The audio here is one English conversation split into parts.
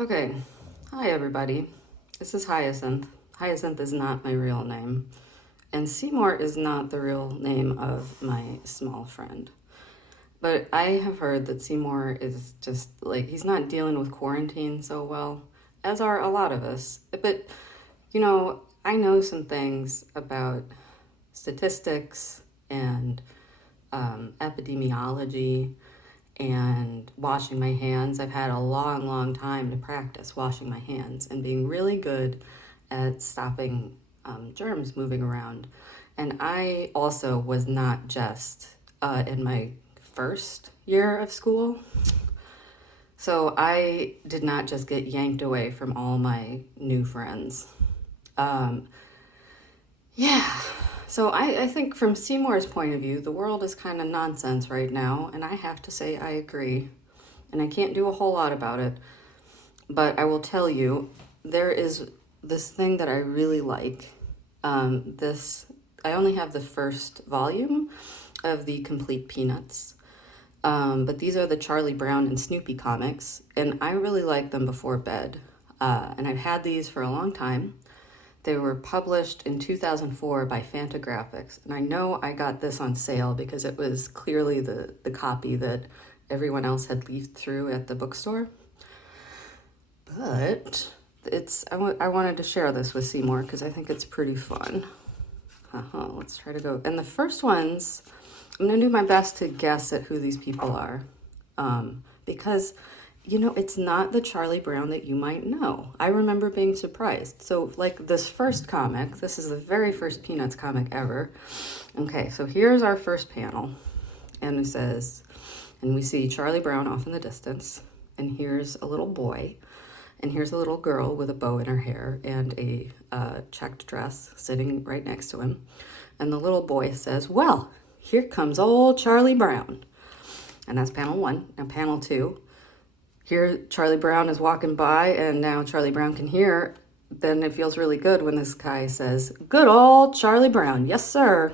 Okay, hi everybody. This is Hyacinth. Hyacinth is not my real name, and Seymour is not the real name of my small friend. But I have heard that Seymour is just like, he's not dealing with quarantine so well, as are a lot of us. But, I know some things about statistics and epidemiology and washing my hands. I've had a long, long time to practice washing my hands and being really good at stopping germs moving around. And I also was not just in my first year of school. So I did not just get yanked away from all my new friends. Yeah. So I think from Seymour's point of view, the world is kind of nonsense right now, and I have to say I agree. And I can't do a whole lot about it, but I will tell you, there is this thing that I really like. I only have the first volume of the Complete Peanuts, but these are the Charlie Brown and Snoopy comics, and I really like them before bed. And I've had these for a long time. They were published in 2004 by Fantagraphics, and I know I got this on sale because it was clearly the copy that everyone else had leafed through at the bookstore. But I wanted to share this with Seymour because I think it's pretty fun. Let's try to go. And the first ones, I'm going to do my best to guess at who these people are, because it's not the Charlie Brown that you might know. I remember being surprised. So, like this first comic, this is the very first Peanuts comic ever. Okay, so here's our first panel. And it says, and we see Charlie Brown off in the distance. And here's a little boy. And here's a little girl with a bow in her hair and a checked dress sitting right next to him. And the little boy says, "Well, here comes old Charlie Brown." And that's panel one. Now panel two. Here, Charlie Brown is walking by, and now Charlie Brown can hear. Then it feels really good when this guy says, "Good old Charlie Brown, yes, sir."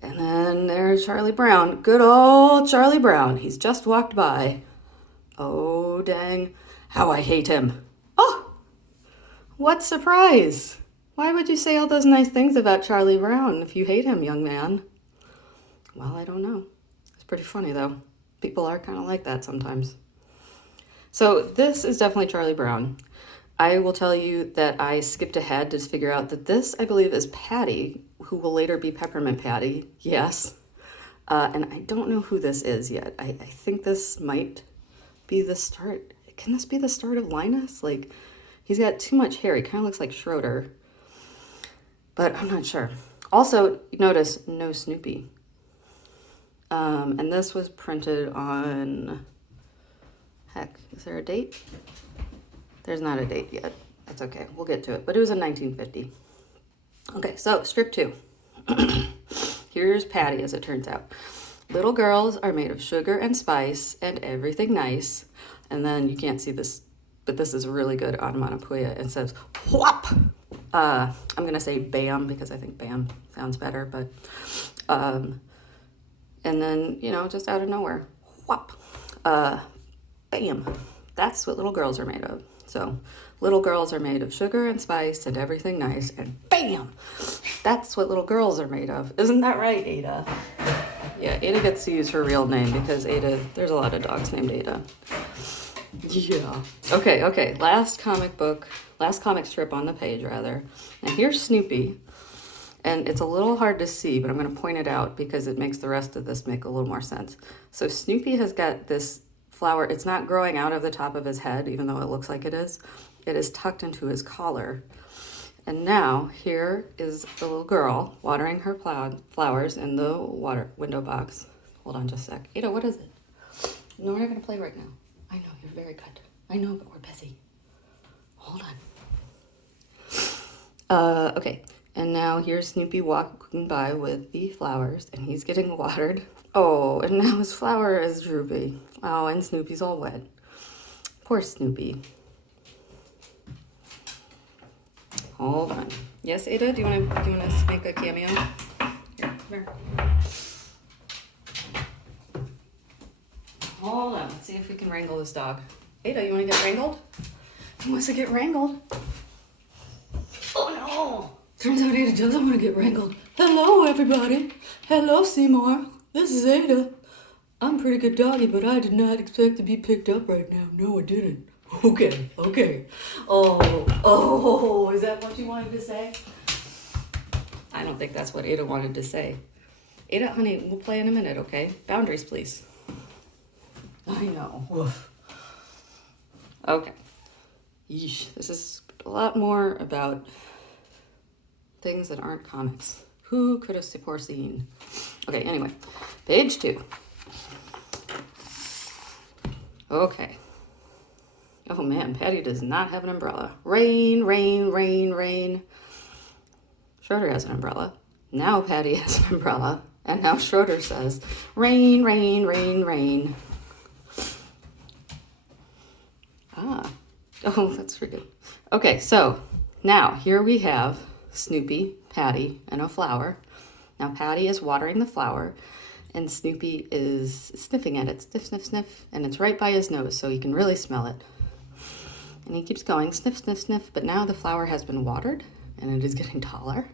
And then there's Charlie Brown. "Good old Charlie Brown, he's just walked by. Oh, dang, how I hate him." Oh, what surprise. Why would you say all those nice things about Charlie Brown if you hate him, young man? Well, I don't know. It's pretty funny, though. People are kind of like that sometimes. So this is definitely Charlie Brown. I will tell you that I skipped ahead to figure out that this, I believe, is Patty, who will later be Peppermint Patty. Yes. And I don't know who this is yet. I think this might be the start. Can this be the start of Linus? Like, he's got too much hair. He kind of looks like Schroeder. But I'm not sure. Also, notice no Snoopy. And this was printed on, heck, is there a date? There's not a date yet. That's okay, we'll get to it. But it was in 1950. Okay, so strip two. Here's Patty, as it turns out. Little girls are made of sugar and spice and everything nice. And then you can't see this, but this is really good onomatopoeia. It says, whop! I'm going to say bam because I think bam sounds better, but... and then, just out of nowhere, whop, bam. That's what little girls are made of. So little girls are made of sugar and spice and everything nice, and bam, that's what little girls are made of. Isn't that right, Ada? Yeah, Ada gets to use her real name because Ada, there's a lot of dogs named Ada. Yeah. Okay, last comic strip on the page, rather. And here's Snoopy. And it's a little hard to see, but I'm going to point it out because it makes the rest of this make a little more sense. So Snoopy has got this flower. It's not growing out of the top of his head, even though it looks like it is. It is tucked into his collar. And now here is the little girl watering her flowers in the window box. Hold on just a sec. Ada, what is it? No, we're not going to play right now. I know, you're very good. I know, but we're busy. Hold on. Okay. And now here's Snoopy walking by with the flowers, and he's getting watered. Oh, and now his flower is droopy. Oh, and Snoopy's all wet. Poor Snoopy. Hold on. Yes, Ada, do you want to make a cameo? Here, come here. Hold on. Let's see if we can wrangle this dog. Ada, you want to get wrangled? He wants to get wrangled. Oh no! Turns out Ada doesn't want to get wrangled. Hello, everybody. Hello, Seymour. This is Ada. I'm a pretty good doggy, but I did not expect to be picked up right now. No, I didn't. Okay. Oh, is that what you wanted to say? I don't think that's what Ada wanted to say. Ada, honey, we'll play in a minute, okay? Boundaries, please. I know. Woof. Okay. Yeesh. This is a lot more about things that aren't comics. Who could have foreseen? Okay, anyway. Page 2. Okay. Oh man, Patty does not have an umbrella. Rain. Schroeder has an umbrella. Now Patty has an umbrella. And now Schroeder says, rain. Ah. Oh, that's pretty good. Okay, so now here we have Snoopy, Patty, and a flower. Now Patty is watering the flower, and Snoopy is sniffing at it. Sniff, and it's right by his nose, so he can really smell it. And he keeps going, sniff, but now the flower has been watered, and it is getting taller.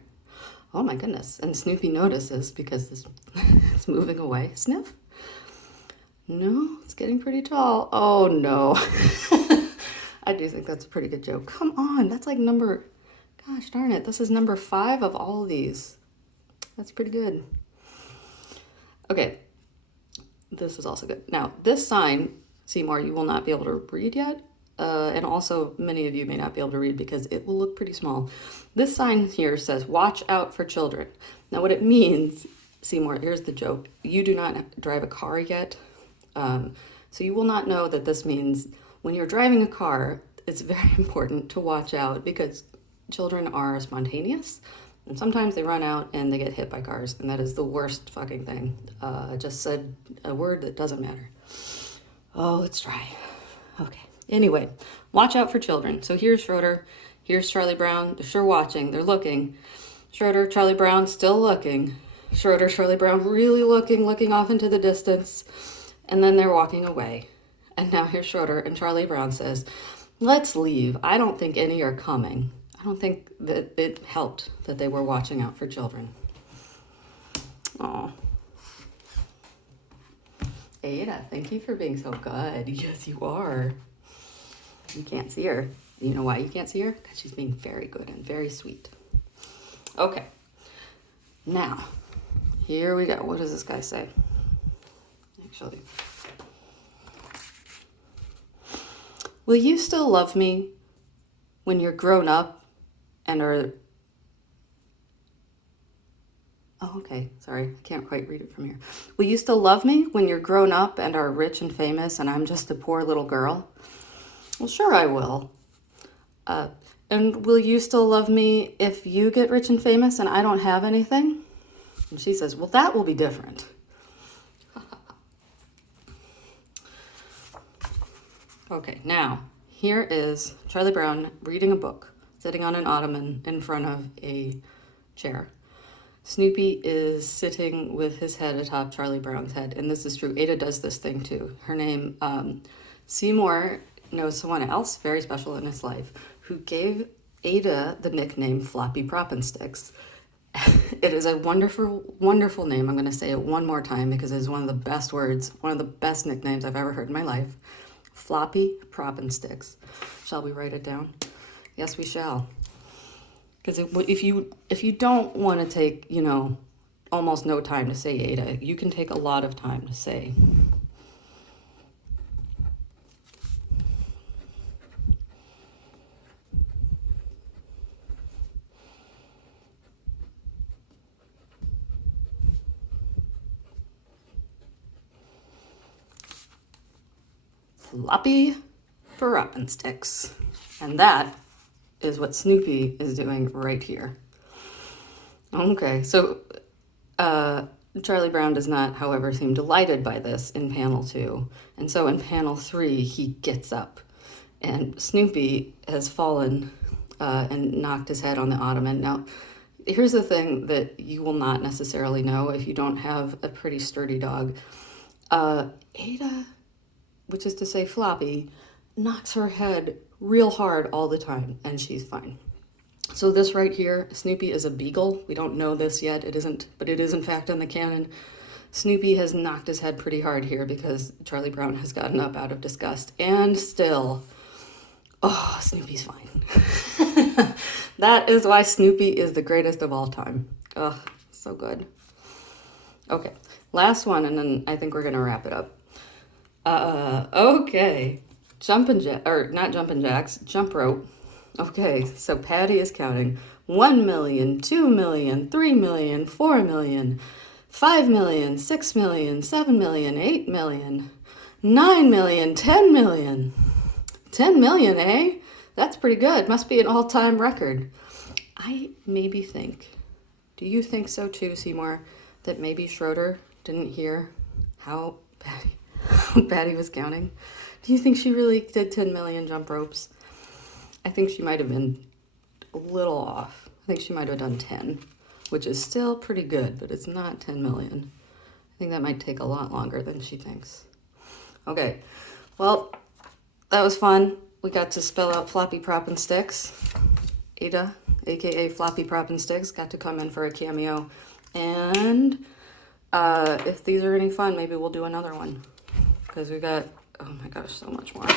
Oh my goodness. And Snoopy notices because it's moving away. Sniff. No, it's getting pretty tall. Oh no. I do think that's a pretty good joke. Come on, that's like gosh darn it, this is number 5 of all of these. That's pretty good. Okay, this is also good. Now, this sign, Seymour, you will not be able to read yet. And also, many of you may not be able to read because it will look pretty small. This sign here says, watch out for children. Now, what it means, Seymour, here's the joke. You do not drive a car yet. So you will not know that this means when you're driving a car, it's very important to watch out because children are spontaneous. And sometimes they run out and they get hit by cars. And that is the worst fucking thing. I just said a word that doesn't matter. Oh, let's try. Okay. Anyway, watch out for children. So here's Schroeder. Here's Charlie Brown. They're sure watching. They're looking. Schroeder, Charlie Brown still looking. Schroeder, Charlie Brown really looking off into the distance. And then they're walking away. And now here's Schroeder, and Charlie Brown says, let's leave. I don't think any are coming. I don't think that it helped that they were watching out for children. Aw. Ada, thank you for being so good. Yes, you are. You can't see her. You know why you can't see her? Because she's being very good and very sweet. Okay. Now, here we go. What does this guy say? Actually. Will you still love me when you're grown up and are... Oh, okay. Sorry. I can't quite read it from here. Will you still love me when you're grown up and are rich and famous and I'm just a poor little girl? Well, sure I will. And will you still love me if you get rich and famous and I don't have anything? And she says, well, that will be different. Okay, now, here is Charlie Brown reading a book, sitting on an ottoman in front of a chair. Snoopy is sitting with his head atop Charlie Brown's head, and this is true. Ada does this thing too. Her name, Seymour, knows someone else very special in his life who gave Ada the nickname Floppy Propensticks. It is a wonderful, wonderful name. I'm going to say it one more time because it is one of the best words, one of the best nicknames I've ever heard in my life. Floppy Propensticks. Shall we write it down? Yes, we shall. Because if you don't want to take, almost no time to say Ada, you can take a lot of time to say. Floppy Propensticks. And that is what Snoopy is doing right here. Okay, so Charlie Brown does not, however, seem delighted by this in panel 2. And so in panel 3, he gets up. And Snoopy has fallen and knocked his head on the ottoman. Now, here's the thing that you will not necessarily know if you don't have a pretty sturdy dog. Ada, which is to say Floppy, knocks her head real hard all the time, and she's fine. So this right here, Snoopy is a beagle. We don't know this yet. It isn't, but it is in fact in the canon. Snoopy has knocked his head pretty hard here because Charlie Brown has gotten up out of disgust. And still, oh, Snoopy's fine. That is why Snoopy is the greatest of all time. Oh, so good. Okay, last one, and then I think we're gonna wrap it up. Okay. Not jumping jacks, jump rope. Okay, so Patty is counting 1 million, 2 million, 3 million, 4 million, 5 million, 6 million, 7 million, 8 million, 9 million, 10 million. 10 million, eh? That's pretty good. Must be an all-time record. I maybe think, do you think so too, Seymour, that maybe Schroeder didn't hear how Patty was counting? Do you think she really did 10 million jump ropes? I think she might have been a little off. I think she might have done 10, which is still pretty good, but it's not 10 million. I think that might take a lot longer than she thinks. Okay, well, that was fun. We got to spell out Floppy Prop and Sticks. Ada, aka Floppy Prop and Sticks, got to come in for a cameo. And if these are any fun, maybe we'll do another one. Because we got, oh my gosh, so much more.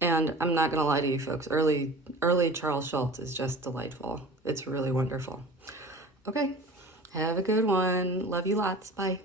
And I'm not gonna lie to you folks, early Charles Schulz is just delightful. It's really wonderful. Okay, have a good one. Love you lots. Bye.